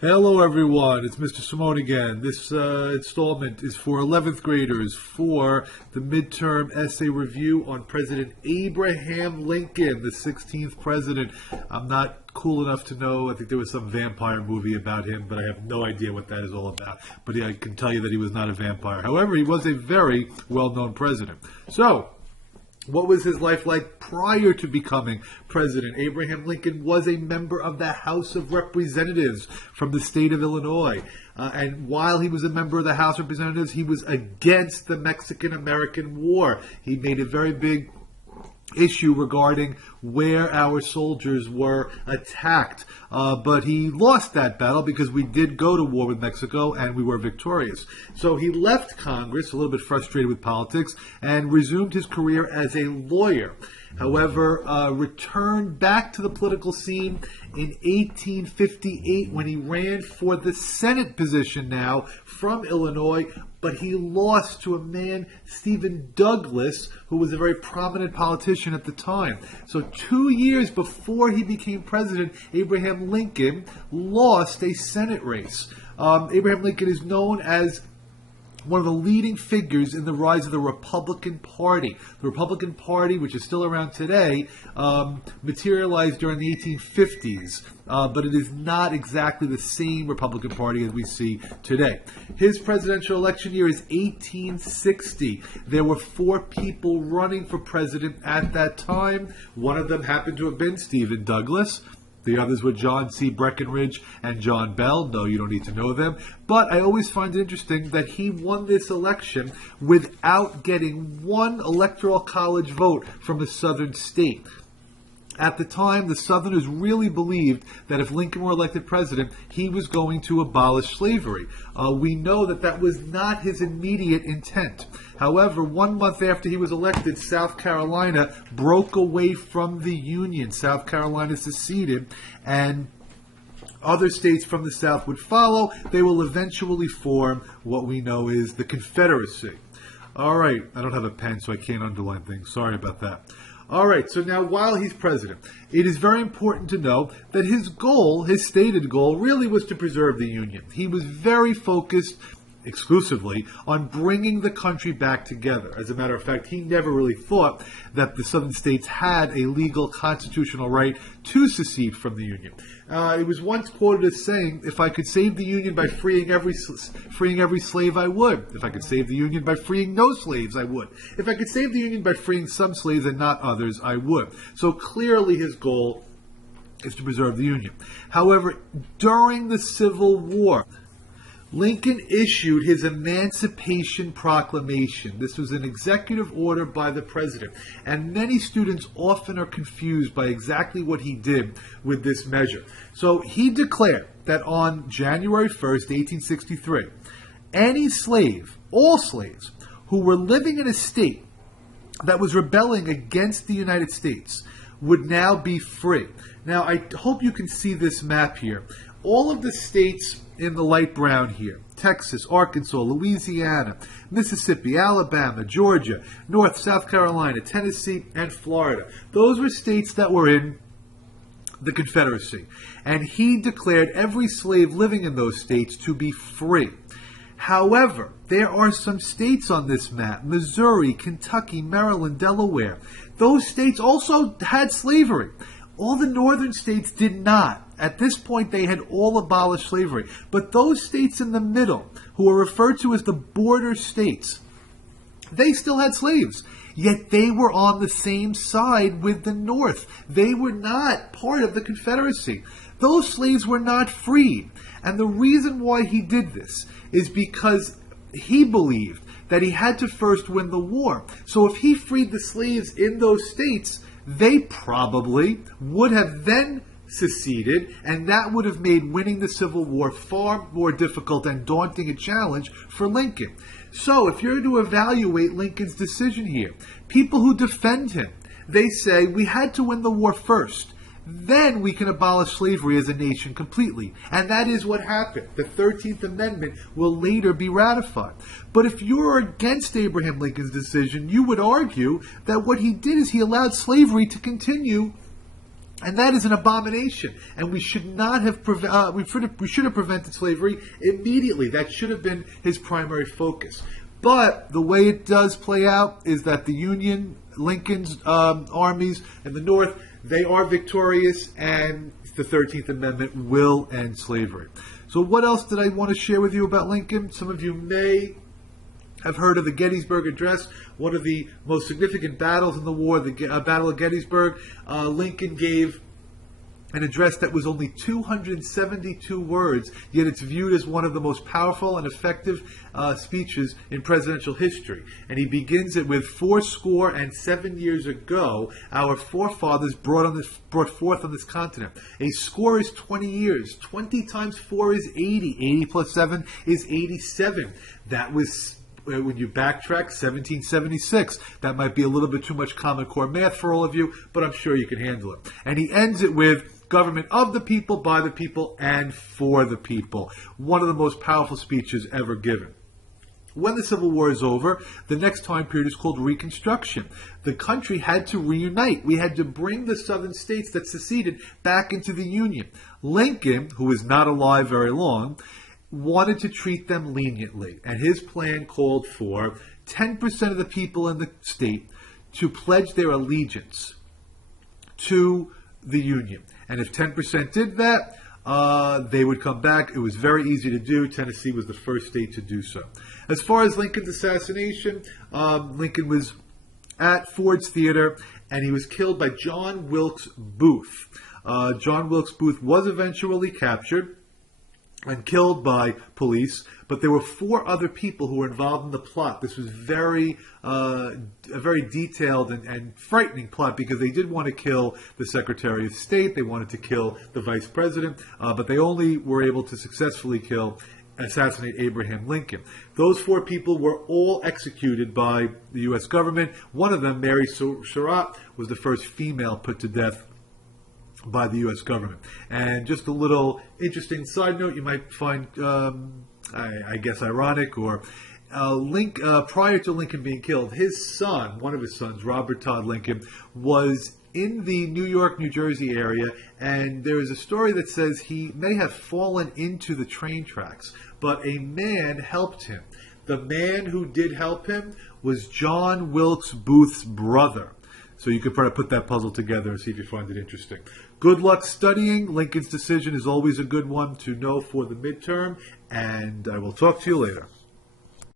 Hello everyone, it's Mr. Simone again. This installment is for 11th graders for the midterm essay review on President Abraham Lincoln, the 16th president. I'm not cool enough to know, I think there was some vampire movie about him, but I have no idea what that is all about. But yeah, I can tell you that he was not a vampire. However, he was a very well-known president. So, what was his life like prior to becoming president? Abraham Lincoln was a member of the House of Representatives from the state of Illinois. And while he was a member of the House of Representatives, he was against the Mexican-American War. He made a very big issue regarding where our soldiers were attacked. But he lost that battle because we did go to war with Mexico and we were victorious. So he left Congress, a little bit frustrated with politics, and resumed his career as a lawyer. However, returned back to the political scene in 1858 when he ran for the Senate position now from Illinois, but he lost to a man, Stephen Douglas, who was a very prominent politician at the time. So 2 years before he became president, Abraham Lincoln lost a Senate race. Abraham Lincoln is known as one of the leading figures in the rise of the Republican Party. The Republican Party, which is still around today, materialized during the 1850s, but it is not exactly the same Republican Party as we see today. His presidential election year is 1860. There were 4 people running for president at that time. One of them happened to have been Stephen Douglas. The others were John C. Breckinridge and John Bell. No, you don't need to know them. But I always find it interesting that he won this election without getting one electoral college vote from a southern state. At the time, the Southerners really believed that if Lincoln were elected president, he was going to abolish slavery. We know that that was not his immediate intent. However, 1 month after he was elected, South Carolina broke away from the Union. South Carolina seceded, and other states from the South would follow. They will eventually form what we know is the Confederacy. All right, I don't have a pen, so I can't underline things. Sorry about that. All right, so now while he's president, it is very important to know that his goal, his stated goal, really was to preserve the Union. He was very focused exclusively on bringing the country back together. As a matter of fact, he never really thought that the southern states had a legal constitutional right to secede from the Union. It was once quoted as saying, if I could save the Union by freeing every slave, I would. If I could save the Union by freeing no slaves, I would. If I could save the Union by freeing some slaves and not others, I would. So clearly his goal is to preserve the Union. However, during the Civil War, Lincoln issued his Emancipation Proclamation. This was an executive order by the president, and many students often are confused by exactly what he did with this measure. So he declared that on January 1st, 1863, any slave, all slaves, who were living in a state that was rebelling against the United States would now be free. Now, I hope you can see this map here. All of the states in the light brown here, Texas, Arkansas, Louisiana, Mississippi, Alabama, Georgia, North, South Carolina, Tennessee, and Florida. Those were states that were in the Confederacy. And he declared every slave living in those states to be free. However, there are some states on this map, Missouri, Kentucky, Maryland, Delaware. Those states also had slavery. All the northern states did not. At this point, they had all abolished slavery. But those states in the middle, who are referred to as the border states, they still had slaves. Yet they were on the same side with the North. They were not part of the Confederacy. Those slaves were not freed. And the reason why he did this is because he believed that he had to first win the war. So if he freed the slaves in those states, they probably would have then seceded, and that would have made winning the Civil War far more difficult and daunting a challenge for Lincoln. So if you're to evaluate Lincoln's decision here, people who defend him, they say we had to win the war first. Then we can abolish slavery as a nation completely. And that is what happened. The 13th Amendment will later be ratified. But if you're against Abraham Lincoln's decision, you would argue that what he did is he allowed slavery to continue And that is an abomination. And we should not have we should have prevented slavery immediately. That should have been his primary focus. But the way it does play out is that the Union, Lincoln's armies in the North, they are victorious, and the 13th Amendment will end slavery. So what else did I want to share with you about Lincoln? Some of you may have heard of the Gettysburg Address, one of the most significant battles in the war, the Battle of Gettysburg. Lincoln gave an address that was only 272 words, yet it's viewed as one of the most powerful and effective speeches in presidential history. And he begins it with 7 years ago, our forefathers brought forth on this continent. A score is 20 years. 20 times 4 is 80. 80 plus 7 is 87. That was, when you backtrack, 1776. That might be a little bit too much Common Core math for all of you, but I'm sure you can handle it. And he ends it with government of the people, by the people, and for the people. One of the most powerful speeches ever given. When the Civil War is over, the next time period is called Reconstruction. The country had to reunite. We had to bring the southern states that seceded back into the Union. Lincoln, who was not alive very long, wanted to treat them leniently. And his plan called for 10% of the people in the state to pledge their allegiance to the Union. And if 10% did that, they would come back. It was very easy to do. Tennessee was the first state to do so. As far as Lincoln's assassination, Lincoln was at Ford's Theater, and he was killed by John Wilkes Booth. John Wilkes Booth was eventually captured and killed by police, but there were 4 other people who were involved in the plot. This was a very detailed and frightening plot, because they did want to kill the Secretary of State, they wanted to kill the Vice President, but they only were able to successfully assassinate Abraham Lincoln. Those 4 people were all executed by the U.S. government. One of them, Mary Surratt, was the first female put to death by the U.S. government. And just a little interesting side note you might find, I guess, ironic, or prior to Lincoln being killed, his son, one of his sons, Robert Todd Lincoln, was in the New York, New Jersey area, and there is a story that says he may have fallen into the train tracks, but a man helped him. The man who did help him was John Wilkes Booth's brother. So you could probably put that puzzle together and see if you find it interesting. Good luck studying. Lincoln's decision is always a good one to know for the midterm, and I will talk to you later.